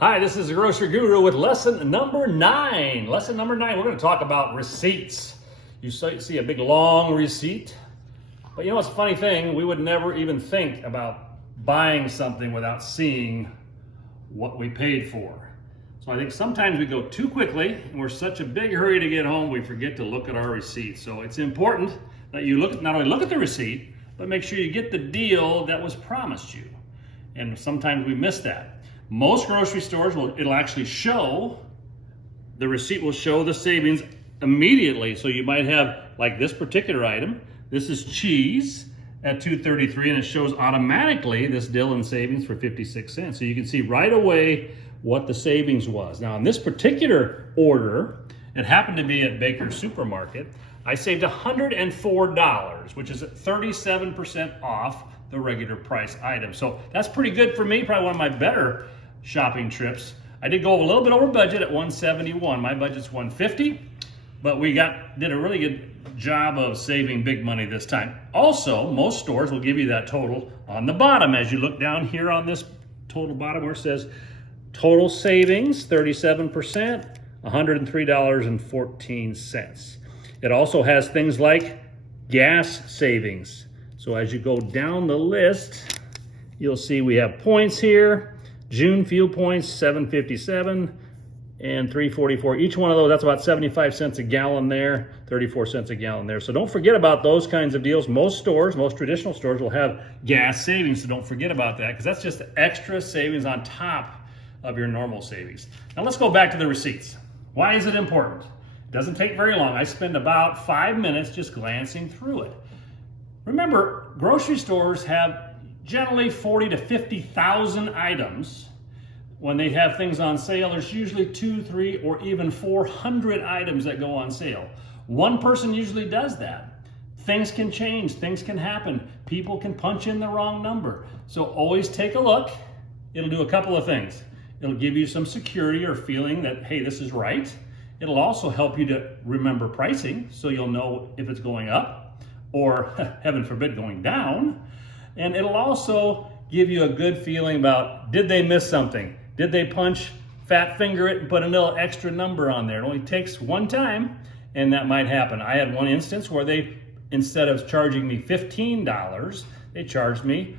Hi, this is the Grocery Guru with lesson number 9. Lesson number 9, we're going to talk about receipts. You see a big long receipt, but you know what's a funny thing? We would never even think about buying something without seeing what we paid for. So I think sometimes we go too quickly and we're such a big hurry to get home, we forget to look at our receipt. So it's important that you not only look at the receipt, but make sure you get the deal that was promised you. And sometimes we miss that. Most grocery stores it'll actually show, the receipt will show the savings immediately. So you might have, like this particular item, this is cheese at $2.33, and it shows automatically this Dillon savings for 56 cents. So you can see right away what the savings was. Now in this particular order, it happened to be at Baker's Supermarket, I saved $104, which is 37% off the regular price item. So that's pretty good for me, probably one of my better shopping trips. I did go a little bit over budget at $171. My budget's $150, but we did a really good job of saving big money this time. Also, most stores will give you that total on the bottom. As you look down here on this total bottom where it says total savings, 37%, $103.14. It also has things like gas savings. So as you go down the list, you'll see we have points here. June fuel points, $7.57 and $3.44. Each one of those, that's about 75 cents a gallon there, 34 cents a gallon there. So don't forget about those kinds of deals. Most stores, most traditional stores will have gas savings, so don't forget about that, because that's just extra savings on top of your normal savings. Now let's go back to the receipts. Why is it important? It doesn't take very long. I spend about 5 minutes just glancing through it. Remember, grocery stores have generally 40 to 50,000 items. When they have things on sale, there's usually 200, 300, or even 400 items that go on sale. One person usually does that. Things can change, things can happen. People can punch in the wrong number. So always take a look. It'll do a couple of things. It'll give you some security or feeling that, hey, this is right. It'll also help you to remember pricing, so you'll know if it's going up or, heaven forbid, going down. And it'll also give you a good feeling about, did they miss something? Did they fat finger it and put a little extra number on there? It only takes one time, and that might happen. I had one instance where they, instead of charging me $15, they charged me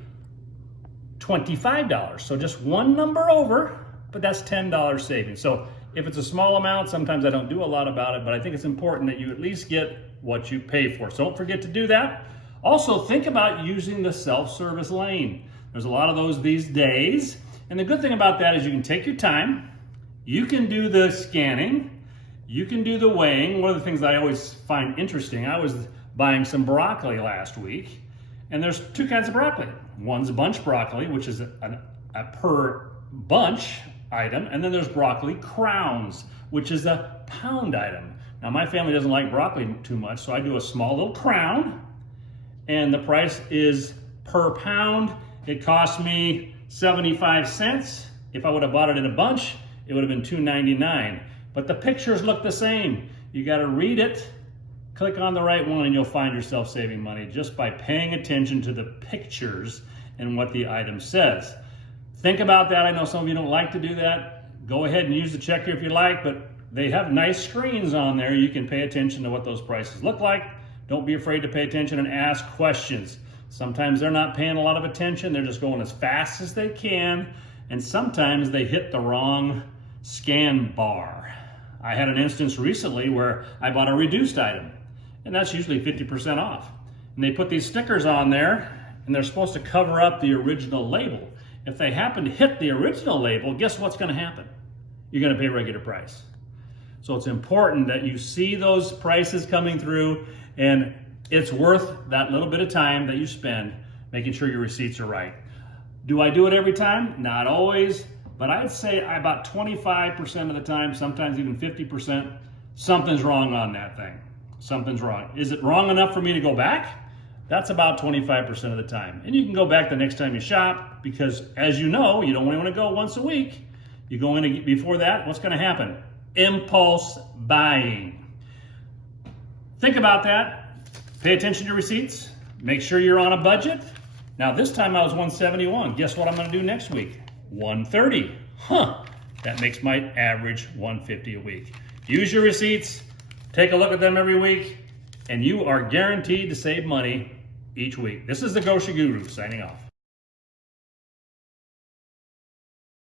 $25. So just one number over, but that's $10 savings. So if it's a small amount, sometimes I don't do a lot about it, but I think it's important that you at least get what you pay for. So don't forget to do that. Also, think about using the self-service lane. There's a lot of those these days. And the good thing about that is you can take your time. You can do the scanning. You can do the weighing. One of the things I always find interesting, I was buying some broccoli last week, and there's two kinds of broccoli. One's bunch broccoli, which is a per bunch item, and then there's broccoli crowns, which is a pound item. Now, my family doesn't like broccoli too much, so I do a small little crown, and the price is per pound. It cost me 75 cents. If I would have bought it in a bunch, it would have been $2.99. But the pictures look the same. You got to read it, click on the right one, and you'll find yourself saving money just by paying attention to the pictures and what the item says. Think about that. I know some of you don't like to do that. Go ahead and use the checker if you like, but they have nice screens on there. You can pay attention to what those prices look like. Don't be afraid to pay attention and ask questions. Sometimes they're not paying a lot of attention. They're just going as fast as they can. And sometimes they hit the wrong scan bar. I had an instance recently where I bought a reduced item, and that's usually 50% off. And they put these stickers on there, and they're supposed to cover up the original label. If they happen to hit the original label, guess what's going to happen? You're going to pay regular price. So it's important that you see those prices coming through, and it's worth that little bit of time that you spend making sure your receipts are right. Do I do it every time? Not always, but I'd say about 25% of the time, sometimes even 50%, something's wrong on that thing. Something's wrong. Is it wrong enough for me to go back? That's about 25% of the time. And you can go back the next time you shop, because as you know, you don't want to go once a week. You go in before that, what's going to happen? Impulse buying. Think about that. Pay attention to your receipts. Make sure you're on a budget. Now this time I was $171. Guess what I'm going to do next week? $130. That makes my average $150 a week. Use your receipts, take a look at them every week, and you are guaranteed to save money each week. This is the Grocery Guru signing off.